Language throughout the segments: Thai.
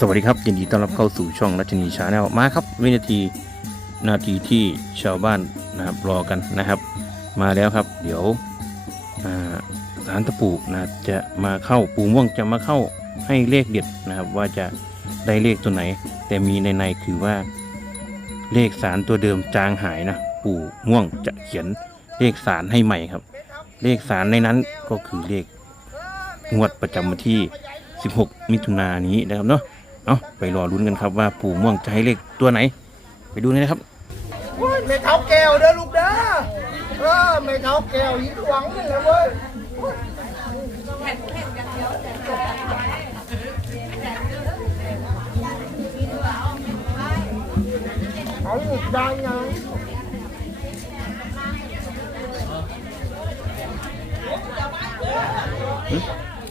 สวัสดีครับ ยินดีต้อนรับเข้าสู่ช่องรัชนีชาแนลมาครับ วินาทีนาทีที่ชาวบ้านนะครับรอกันนะครับ มาแล้วครับ เดี๋ยวสารตะปูนะจะมาเข้าปูม่วงจะมาเข้าให้เลขเด็ดนะครับ ว่าจะได้เลขตัวไหน แต่มีในในคือว่า เลขสารตัวเดิมจางหายนะปูม่วงจะเขียนเลขสารให้ใหม่ครับ เลขสารในนั้นก็คือเลขงวดประจำวันที่ 16 มิถุนายนนี้นะครับเนาะ เอาไปรอลุ้นกันครับว่าปู่ม่วงจะให้เลขตัวไหน ไปดูเลยนะครับโอ้ยไม่เท้าแก้วเด้อลูกเด้อเออไม่เท้าแก้วหินหวังนี่แหละเว้ยเอาอีกได้ยังโอ้ยอย่าง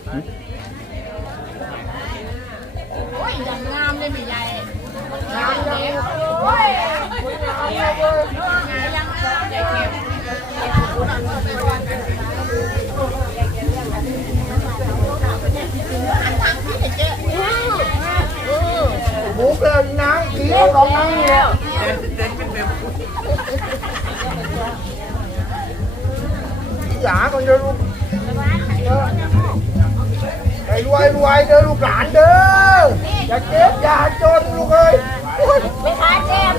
งาม เลยไม่ใหญ่งานยังโอ้ยคนงานเลยเว้ยงามยั งงามได้เก็บบุกเลยนางผีของนางเนี่ยหยาคนเดียวลูกเออไอ้รวยรวยเด้อลูกหลานเด้ออย่าเจ็บอย่าจนลูกเอ้ยไม่ค้าแจ่ม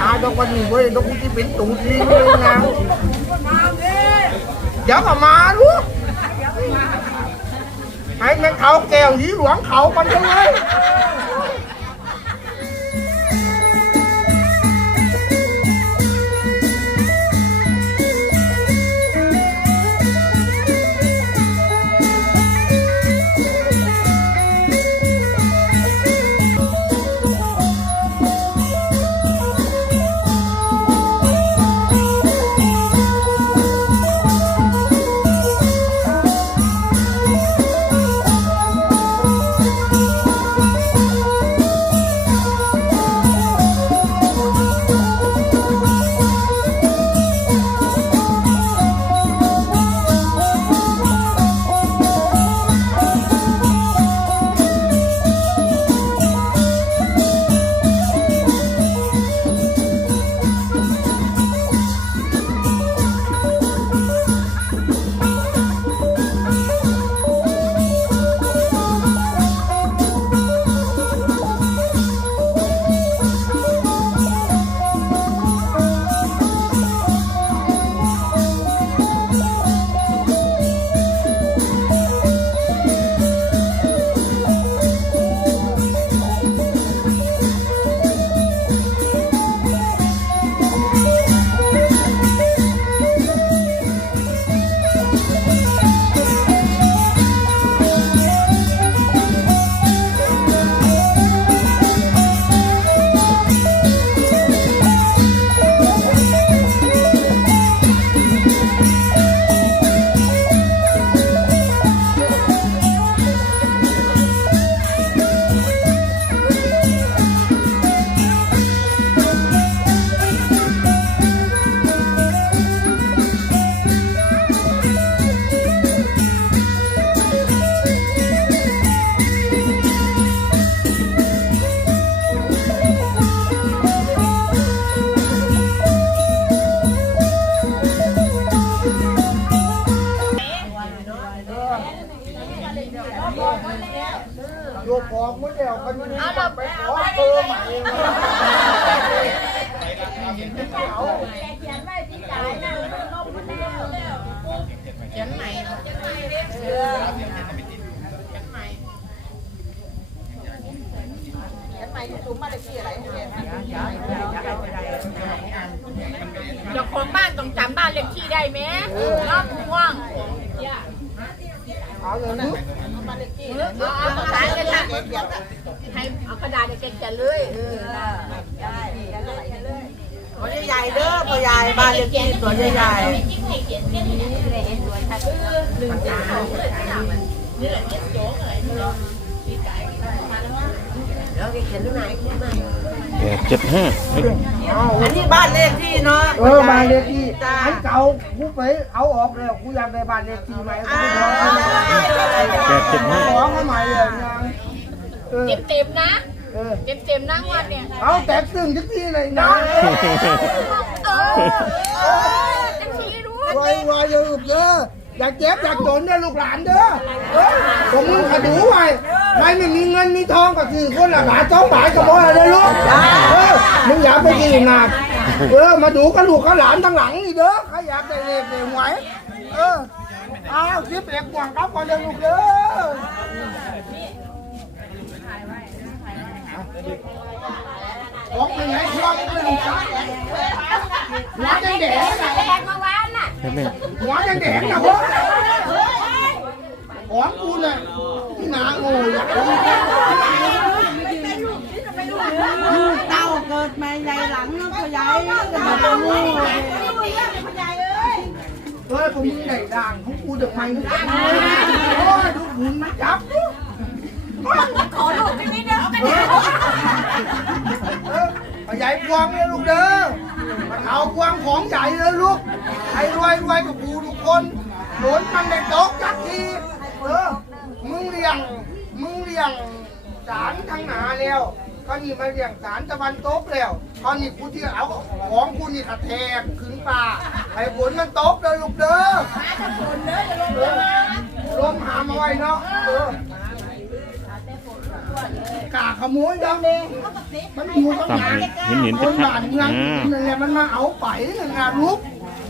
อาดอกวันนี้เว้ยดอกที่เป็นตุงทีนึงนะเดี๋ยวก็มาลูกให้แม่เขาแก้วหีหลวงเขามันเลย กมื่อเดียวกันไปขอเบอร์ใหม่เขียนไว้ที่จ่ายนะลบมาแล้วเขียนใหม่เขียนใหม่เสื้อเขียนใหม่เขียนใหม่ที่สูงมาเลยที่อะไรเจ้าของบ้านต้องจำบ้านเลขที่ได้ไหมรอบม่วงเอาเลยลูกเอาเอาภาษาเลยค่ะ ให้เอากระดาษเขียนเลยเออได้ได้เลยตัวใหญ่เด้อพ่อใหญ่บ้านเล็กที่ตัวใหญ่แปดเจ็ดห้าอันนี้บ้านเลขที่เนาะ เออบ้านเลขที่อันเก่ากูไปเอาออกแล้วกูอยากได้บ้านเลขที่ใหม่แปดเจ็ดห้าขอมาใหม่เลยนาง เอออเต็มเต็มๆนะ เออ เต็มเต็มๆนะงวันเนี่ยเอาแตกตึงจักทีเลยนะเออเออจังสีรู้รวยรวยเด้อลูกเด้ออยากเจ็บอยากจนเด้อลูกหลานเด้อเออผมมึงก็ดูไว้ใครไม่มีเงินมีทองก็คือคนละบาทสองบาทก็บ่ได้เลยลูกเออมึงอย่าไปกินหนักเออมาดูกันลูกกันหลานทั้งหลังนี่เด้อใครอยากได้เลขได้หวยเออเอาคิดเอกหวังครับก่อนเด้อลูกเด้อ บอกไปไหนพวกไม่รู้จักหัวแดงแดงแตกเมื่อวานน่ะแม่หัวแของกูเนี่ยที่นาโง่อยากรู้เต้าเกิดมาใหญ่หลังนะพ่อใหญ่จะมาเป็นงูเฮ้ยผมมึงได้ด่างของกูเดี๋ยวไปโอ้ยดูหุ่นมันจับขอลูกนิดเดียวกันเออเออใหญ่กวางเลยลูกเด้อมันเอากวางของใหญ่เลยลูกไอ้รวยรวยกับกูทุกคนโดนมันได้ตกจักทีเออมึงเลี้ยง มึงเลี้ยงสารทางหนาแล้วตอนนี้มาเลี้ยงสารตะวันตกแล้วตอนนี้กูที่เอาของกูนี่กระแทกขึ้นป่าไอ้ฝนมันตกเลยลูกเด้อเออรวมหามาไว้เนาะเออ กาขโมยยังมันอยู่ตรงตามไหนให้เห็นเห็นคนชัดบ้านๆเมืองอ่านั่นแหละมันมาเอาไปนั่นนะลูก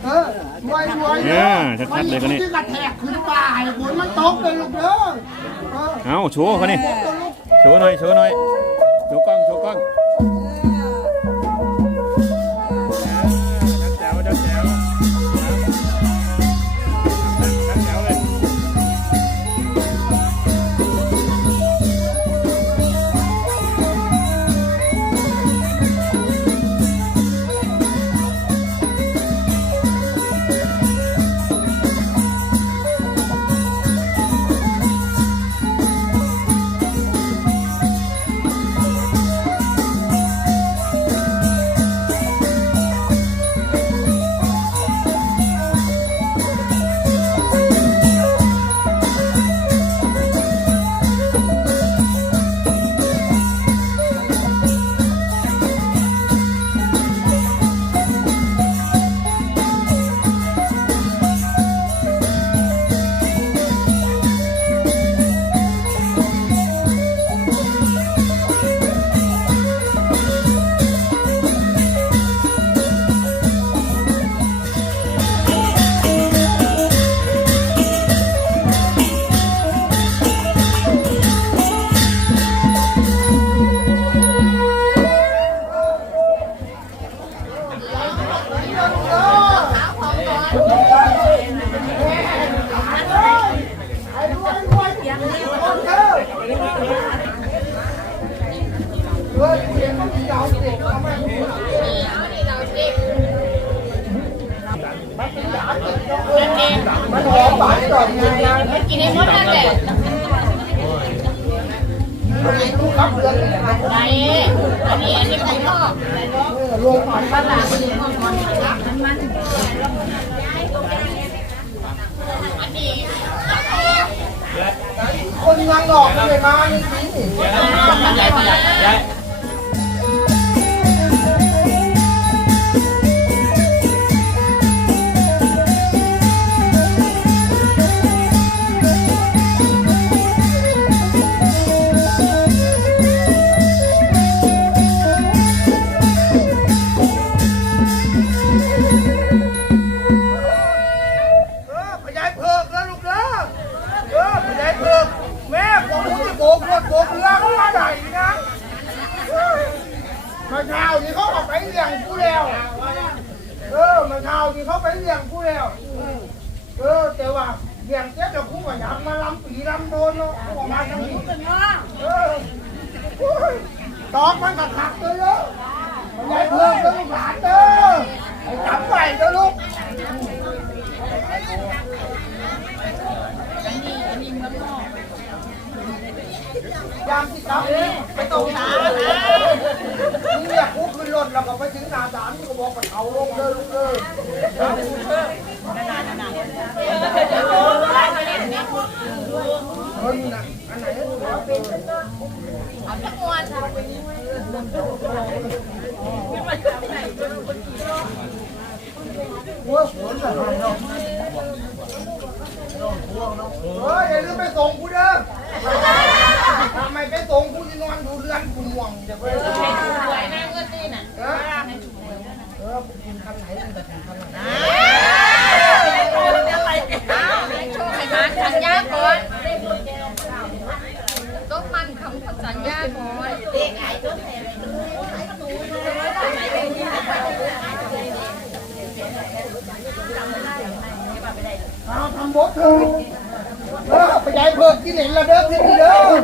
เออรวยรวยเออชัดๆเลยคนนี้ที่กระแทกขึ้นป่าให้ฝนมันตกเลยลูกเด้อเออเอาโชว์เขานี่ตกเลยลูกโชว์หน่อยโชว์หน่อยโชว์กล้องโชว์กล้อง กินให้หมดนั่นแหละลูกครับเดือนไหนอันนี้อันนี้ของพ่อลงผ่านบ้านหลังอันนี้ของพ่อมันมันอันนี้คนยังหลอกเลยมานี่สิ เออแต่ว่าเลี้ยงเจ๊เดี๋ยวกูก็อยากมาลำปีลำโดนเนาะกูออกมาทางนี้เออโอ้ยตอกมันก็ขักเลยเนาะพยายเพิกแล้วลูกหลานเด้อไอ้จำไปเด้อลูก ยามที่ครับไปตรงนามึงเรียกกูขึ้นรถแล้วก็ไปถึงนาศามึงก็บอกว่าเอาลงเด้อลูกเด้อเฮ้ยน่ะอันไหนโอ้ยฝนแบบนั้นเนาะเฮ้ยอย่าลืมไปส่งกูเด้อ ทำไมไปส่งกูที่นอนอยู่เรือนกูม่วงจะไปสวยนะเงินนี่น่ะเออเออกูกินคำไหนมันจะกินคำไหนโชว์ให้มันสัญญาก่อนต้องมันคำสัญญาก่อนเอาทำบดเถอะ ไปยายเพิ่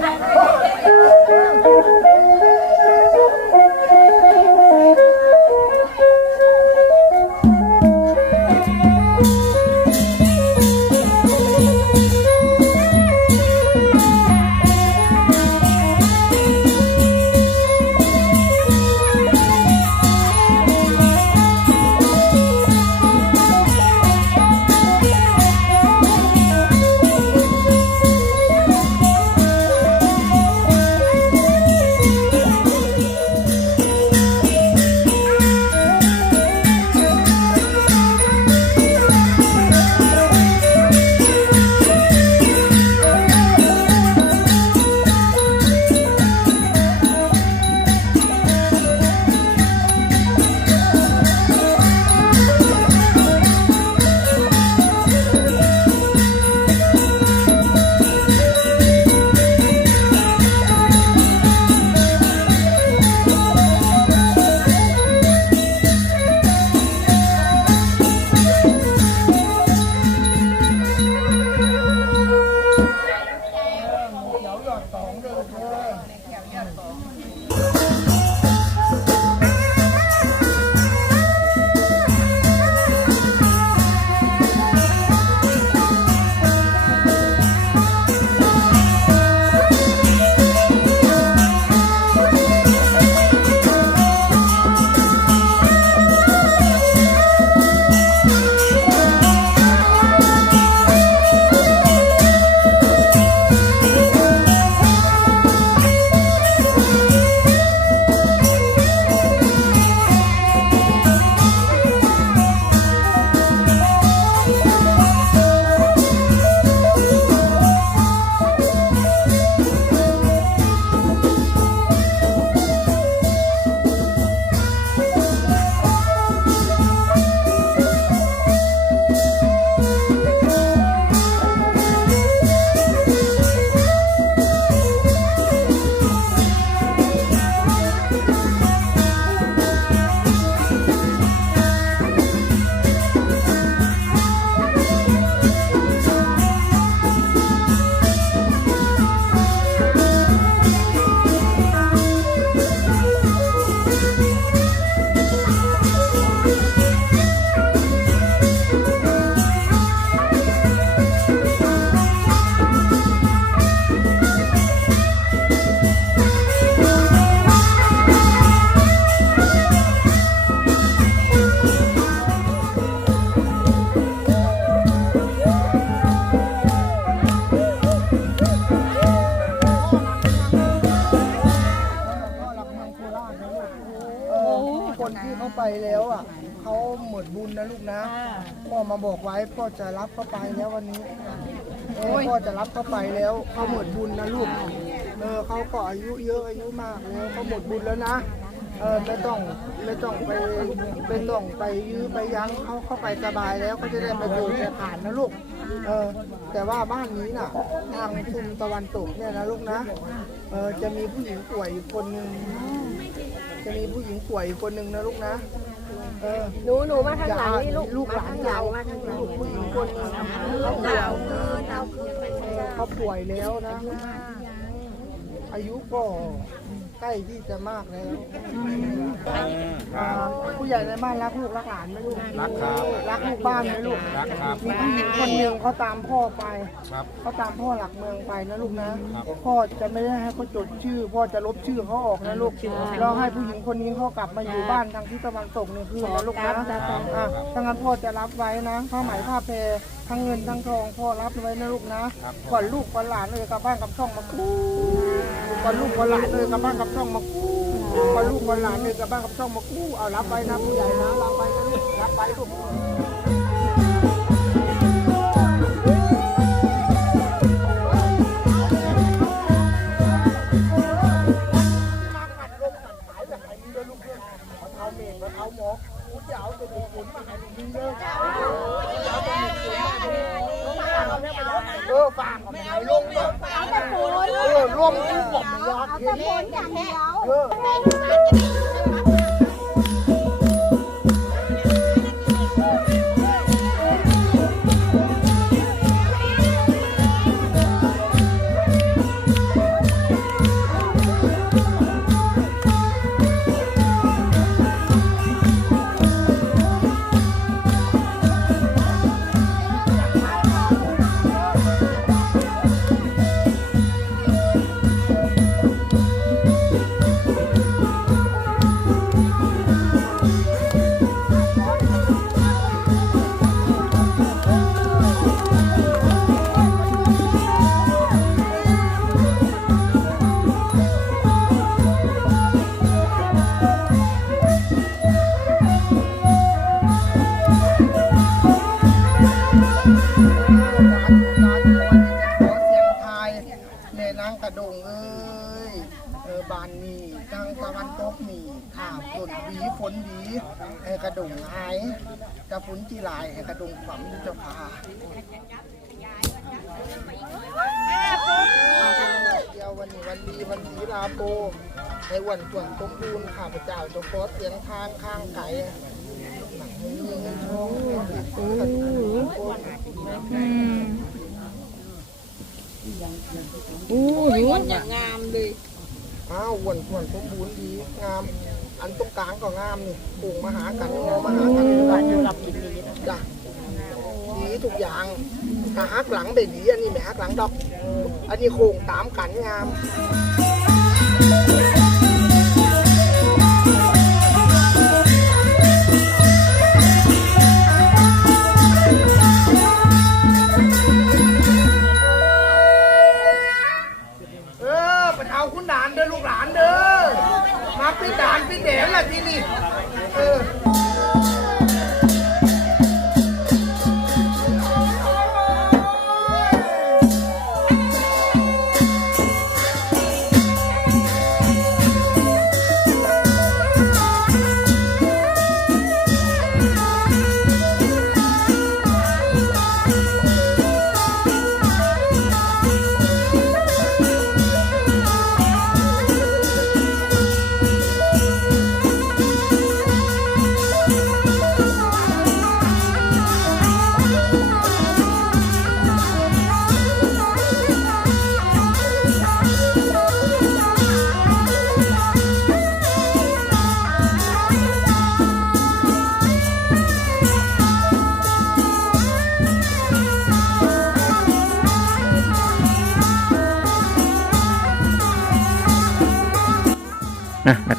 แล้วอะเขาหมดบุญนะลูกนะพ่อมาบอกไว้พ่อจะรับเขาไปแล้ววันนี้เออพ่อจะรับเขาไปแล้วเขาหมดบุญนะลูกเออเขาก็อายุเยอะอายุมากแล้วเขาหมดบุญแล้วนะเออไม่ต้องไม่ต้องไปไม่ต้องไปยื้อไปยั้งเขาเข้าไปสบายแล้วเขาจะได้ไปดูแต่ผ่านนะลูกเออแต่ว่าบ้านนี้น่ะทางซุมตะวันตกเนี่ยนะลูกนะเออจะมีผู้หญิงป่วยอยู่คนหนึ่ง จะมีผู้หญิงป่วยอยู่คนหนึ่งนะลูกนะ เออหนูหนูมาทางหลังนี่ลูกลูกหลานมาทางหลัเรางมาทางหลังลูกผู้หญิงคนหนึ่งเขาป่วยเขาป่วยแล้วนะ อายุก็ ใกล้ที่จะมากแล้วอ่าผู้ใหญ่ในบ้านรักลูกรักหลานไหมลูกรักครับรักลูกบ้านไหมลูกรักครับมีผู้หญิงคนหนึ่งเขาตามพ่อไปเขาตามพ่อหลักเมืองไปนะลูกนะ พ่อจะไม่ได้ให้เขาจดชื่อ พ่อจะลบชื่อเขาออกนะลูกแล้วให้ผู้หญิงคนนี้เขากลับมาอยู่บ้านทางทิศตะวันตกนี่คือนะลูกนะอะถ้างั้นพ่อจะรับไว้นะผ้าไหมผ้าแพร ทั้งเงินทั้งทองพ่อรับไว้นะลูกนะก่อนลูกก่อนหลานเลยกลับบ้านกลับช่องมาคู่ก่อนลูกก่อนหลานเลยกลับบ้านกลับช่องมาคู่คนลูกคนหลานเนี่ยกับบ้านกับช่องมากู้เอารับไปนะผู้ใหญ่นะรับไปนะลูกรับไปลูกมาขัดลมขัดสายแบบไหนมึงเด้อลูกเด้อมาเอาเมฆมาเอาหมอกกูจะเอาตัวผลมาให้มึงเด้อ เออฝากไม่เอาลงเอเออร่วมกูบอกมึงยอดเฮ้ยเออ ฝนดีไอ้กระดงหายกระฝนจีลายไอ้กระดงขวำเจ้าพาเดียววันนี้วันดีวันดีลาโปในวันส่วนสมบูรณ์ข้าพเจ้าจะขอเสียงทางข้างไก่เงินทองกระดูกโอนคนอย่างงามเลยอ้าวอ้วนส่วนสมบูรณ์ดีงาม อันตรงกลางก็งามนี่ปลูกมาหากันงอมาหากันรับกินดีจ้ะดีทุกอย่างถ้าหักหลังได้ดีอันนี้ไม่หักหลังดอก อันนี้โค้งตามกันงาม ด่านพี่เดนละที่นี่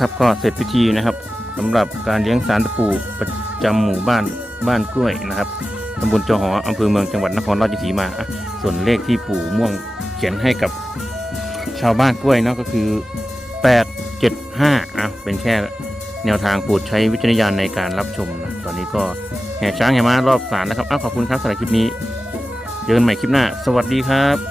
นะครับ ก็เสร็จพิธีนะครับสำหรับการเลี้ยงสารตะปูประจำหมู่บ้านบ้านกล้วยนะครับตำบลจอหออำเภอเมืองจังหวัดนครราชสีมา ส่วนเลขที่ปู่ม่วงเขียนให้กับชาวบ้านกล้วยเนาะก็คือ 875อะเป็นแค่แนวทางปรดใช้วิจารณญาณในการรับชมนะตอนนี้ก็แห่ช้างแห่ม้ารอบศาลนะครับอ้าขอบคุณครับสำหรับคลิปนี้เจอกันใหม่คลิปหน้า สวัสดีครับ